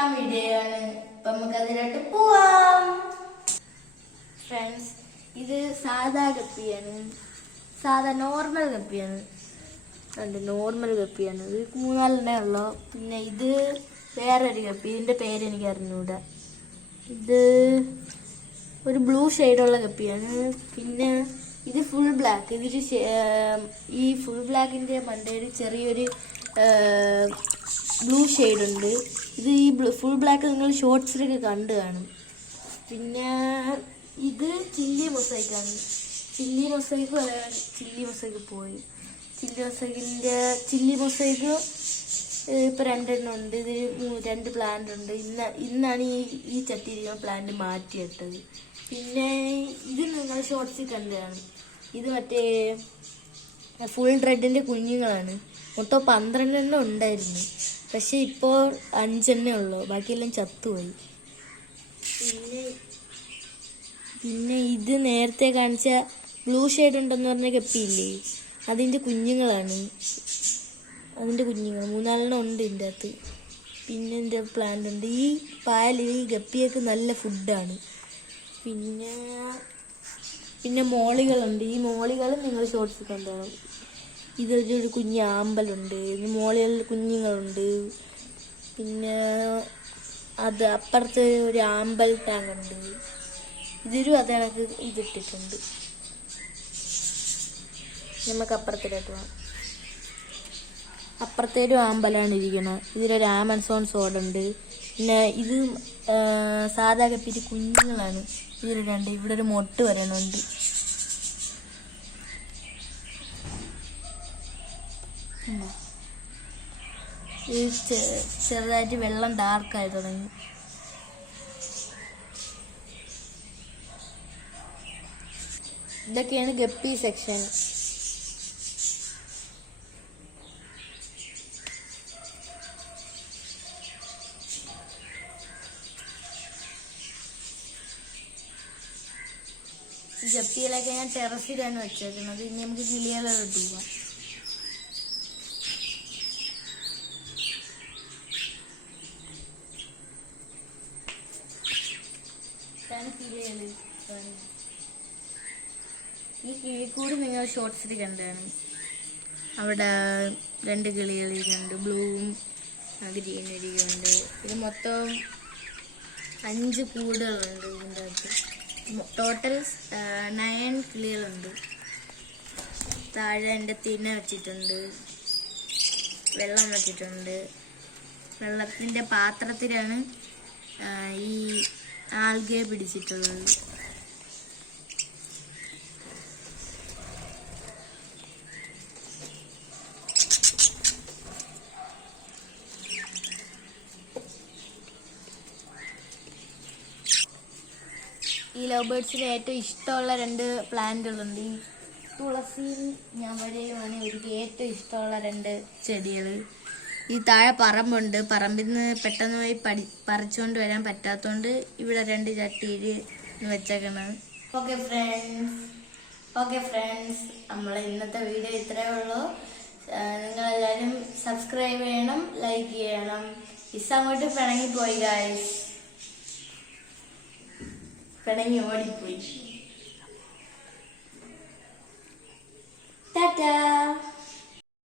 Farm video ആണ്. അപ്പൊ നമുക്ക് അതിലോട്ട് പോവാം. ഫ്രണ്ട്സ്, ഇത് സാധാ ഗപ്പിയാണ്. സാധാ നോർമൽ ഗപ്പിയാണ്. നോർമൽ ഗപ്പിയാണ്. ഇത് 3-4 ഉള്ളു. പിന്നെ ഇത് വേറൊരു ഗപ്പി. ഇതിന്റെ പേര് എനിക്ക് അറിഞ്ഞൂടാ. ഇത് ഒരു ബ്ലൂ ഷെയ്ഡുള്ള ഗപ്പിയാണ്. പിന്നെ ഇത് ഫുൾ ബ്ലാക്ക്. ഇതൊരു ഈ ഫുൾ ബ്ലാക്കിന്റെ മണ്ടയിൽ ചെറിയൊരു ബ്ലൂ ഷെയ്ഡ് ഉണ്ട്. ഇത് ഈ ഫുൾ ബ്ലാക്ക് നിങ്ങൾ ഷോർട്സിലൊക്കെ കണ്ടു കാണും. പിന്നെ ഇത് ചില്ലി മൊസൈക്കാണ്. ചില്ലി മൊസൈക്ക് പോയി. ചില്ലി മൊസൈക്ക് ഇപ്പൊ 2 എണ്ണം ഉണ്ട്. ഇതിൽ 2 പ്ലാന്റ് ഉണ്ട്. ഇന്നാണ് ഈ ചട്ടിയിരിക്കുന്ന പ്ലാന്റ് മാറ്റിയിട്ടത്. പിന്നെ ഇത് നിങ്ങൾ ഷോർട്സിൽ കണ്ടതാണ്. ഇത് മറ്റേ ഫുൾ റെഡിന്റെ കുഞ്ഞുങ്ങളാണ്. മൊത്തം 12 എണ്ണം ഉണ്ടായിരുന്നു. പക്ഷെ ഇപ്പോൾ 5 എണ്ണേ ഉള്ളൂ. ബാക്കിയെല്ലാം ചത്തുപോയി. പിന്നെ ഇത് നേരത്തെ കാണിച്ച ബ്ലൂ ഷെയ്ഡ് ഉണ്ടെന്ന് പറഞ്ഞ ഗപ്പിയില്ലേ, അതിൻ്റെ കുഞ്ഞുങ്ങളാണ്. 3-4 എണ്ണം ഉണ്ട് ഇതിൻ്റെ അകത്ത്. പിന്നെ ഇതിൻ്റെ പ്ലാന്റ് ഉണ്ട്. ഈ പാല് ഈ ഗപ്പിയൊക്കെ നല്ല ഫുഡാണ്. പിന്നെ മോളികളുണ്ട്. ഈ മോളികൾ നിങ്ങൾ ഷോർട്സ് കണ്ടാണ്. ഇതൊരു കുഞ്ഞ് ആമ്പലുണ്ട്. മോളികളിൽ കുഞ്ഞുങ്ങളുണ്ട്. പിന്നെ അത് അപ്പുറത്ത് ഒരു ആമ്പൽ ടാങ്ക് ഉണ്ട്. ഇതൊരു അതേക്ക് ഇതിട്ടിട്ടുണ്ട്. നമുക്ക് അപ്പുറത്തിലോട്ട് പോകാം. അപ്പുറത്തേരു ആമ്പലാണ് ഇരിക്കണം. ഇതിലൊരു ആമസോൺ സോഡുണ്ട്. പിന്നെ ഇത് സാധാ കപ്പിന്റെ കുഞ്ഞുങ്ങളാണ്. ഇതിൽ 2. ഇവിടെ ഒരു മൊട്ട് വരണുണ്ട്. ഇത് ചെറുതായിട്ട് വെള്ളം ഡാർക്കായി തുടങ്ങി. ഇതൊക്കെയാണ് ഗപ്പി സെക്ഷൻ. ഗപ്പികളൊക്കെ ഞാൻ ടെറസിലാണ് വെച്ചേക്കുന്നത്. ഇനി നമുക്ക് കിളികളോട്ട് പോവാം. കിളികള് ഈ കിളിക്കൂട് നിങ്ങൾ ഷോർട്സിൽ കണ്ടാണ്. അവിടെ 2 കിളികളിരിക്കുന്നുണ്ട്. ബ്ലൂവും ഗ്രീനും ഇരിക്കുന്നുണ്ട്. ഇത് മൊത്തം 5 കൂടുകളുണ്ട്. ഇതിൻ്റെ അകത്ത് ടോട്ടൽ 9 കിളികളുണ്ട്. താഴെ എൻ്റെ തിന്ന വെച്ചിട്ടുണ്ട്. വെള്ളം വെച്ചിട്ടുണ്ട്. വെള്ളത്തിൻ്റെ പാത്രത്തിലാണ് ഈ ആൽഗെ പിടിച്ചിട്ടുള്ളത്. ഈ ലവ് ബേർഡ്സിന് ഏറ്റവും ഇഷ്ടമുള്ള 2 പ്ലാന്റുകളുണ്ട്. ഈ തുളസിയും ഞവരയുമാണ് എനിക്ക് ഏറ്റവും ഇഷ്ടമുള്ള 2 ചെടികൾ. ഈ താഴെ പറമ്പുണ്ട്. പറമ്പിൽ നിന്ന് പെട്ടെന്ന് പോയി പറിച്ചുകൊണ്ട് വരാൻ പറ്റാത്തതുകൊണ്ട് ഇവിടെ 2 ചട്ടിയിൽ വെച്ചേക്കണം. ഓക്കെ ഫ്രണ്ട്സ്, നമ്മളെ ഇന്നത്തെ വീഡിയോ ഇത്രയേ ഉള്ളൂ. നിങ്ങളെല്ലാവരും സബ്സ്ക്രൈബ് ചെയ്യണം, ലൈക്ക് ചെയ്യണം. അങ്ങോട്ട് പിണങ്ങിപ്പോയി ഗായ്സ്. പിണങ്ങി ഓടിപ്പോയി. ടാറ്റാ.